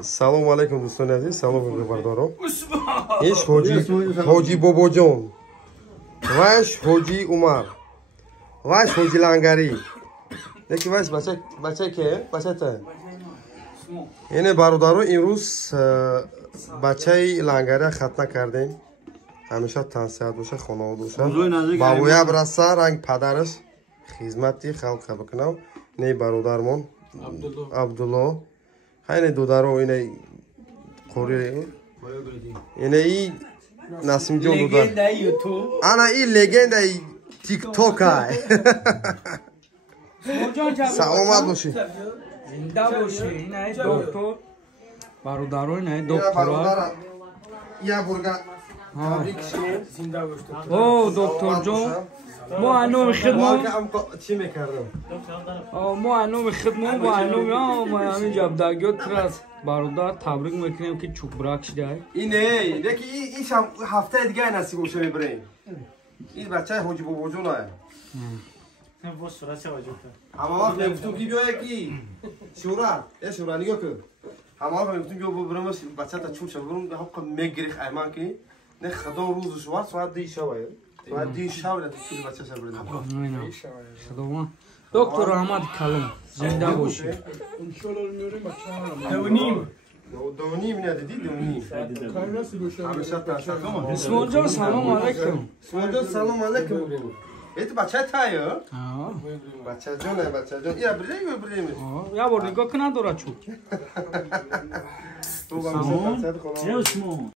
سلام علیکم دوستان عزیز، سلام بردارم. ایش حاجی بابا جان وش حاجی عمر وش حاجی لنگری. یکی وش بچه که بچه تا اینه برادرو امروز بچه لنگری ختنه کردیم. همیشه تنصیحات باشه، خانواده باشه، بابویا برسه رنگ پدرش خدمتی خلق بکنم. نه برادرمون عبدالله خیلی دودارو اینه خوری اینه ای نسیم جان دودار انا ای لگند ای تیک توک های سلامت باشی زنده باشی. اینه دکتر برادرو اینه دکتر یا برگا او دکتر جان ما انوم خدمت چی میکردم ما انوم خدمت ما انوم ما همین جاب داگیو تراس برادر تبریک میکنیم که چوب براک شده. اینه یکی این هفته دیگه نصیب باشه میبریم. این بچه حاجی بابا جون های همه وقت میگفتم که بیا یکی شورا شورا نگاه کن. همه وقت میگفتم بیا برم بچه تا چور شد برم حق میگریخ ایمان که نه خدا روز شوار ساعت دی شوه ساعت دی شوه نتیجه بچه شد بریم. خدا دکتر احمد کلام زنده باشی. دونیم نه دیدی دونیم. همیشه تنها. اسمان جان سلام علیکم. اسمان جان سلام علیکم. ایت بچه تایه؟ بچه جونه بچه جون. یا بریم. یا بار نگاه کنه داره چوب. تو با